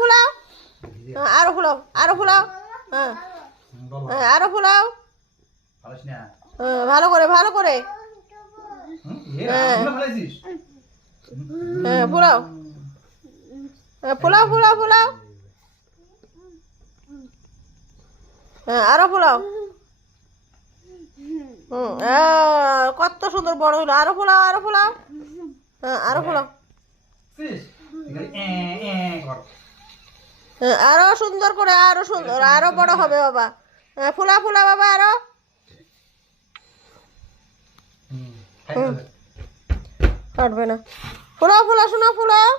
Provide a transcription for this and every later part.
ফুলাও ফুলাও, আরো ফুলাও, আরো ফুলাও, হ্যাঁ হ্যাঁ আরো ফুলাও, ভালো করে ভালো করে, হ্যাঁ হ্যাঁ ফুলাও, ফুলাও ফুলাও ফুলাও, হ্যাঁ আরো ফুলাও, কত সুন্দর বড় হলো, আরো ফুলাও আরো ফুলাও, হ্যাঁ আরো ফুলাও, আরো সুন্দর করে, আরো সুন্দর, আরো বড় হবে বাবা, ফুলা ফুলা বাবা আরো, কাটবে না, ফুলাও ফুলাও শোনো ফুলাও,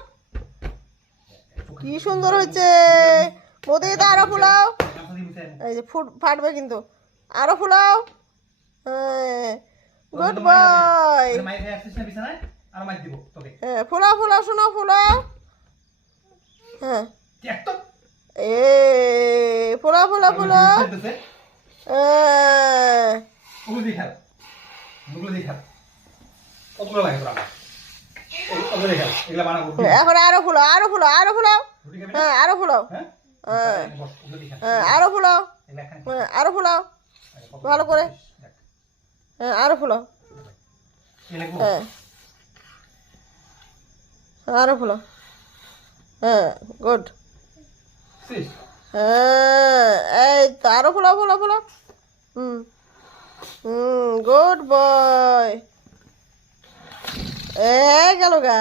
কি সুন্দর হয়েছে মোদিটা, আরো ফুলাও, এই যে ফাটবে কিন্তু, আরো ফুলাও, গুড বয়, হ্যাঁ ফুলাও ফুলাও শোনো ফুলাও, হ্যাঁ এ ফুলাও ফুলাও ফুলাও, এখন আরো ফুলাও আরো ফুলাও আরো ফুলাও, হ্যাঁ আরো ফুলাও, হ্যাঁ আরো ফুলাও, আরো ফুলাও ভালো করে, হ্যাঁ আরো ফুলাও, হ্যাঁ আরো ফুলাও, হ্যাঁ গুড, হ্যাঁ এই তো আরো ফুলাও ফুলাও ফুলাও, গুড বয়, গেল গা।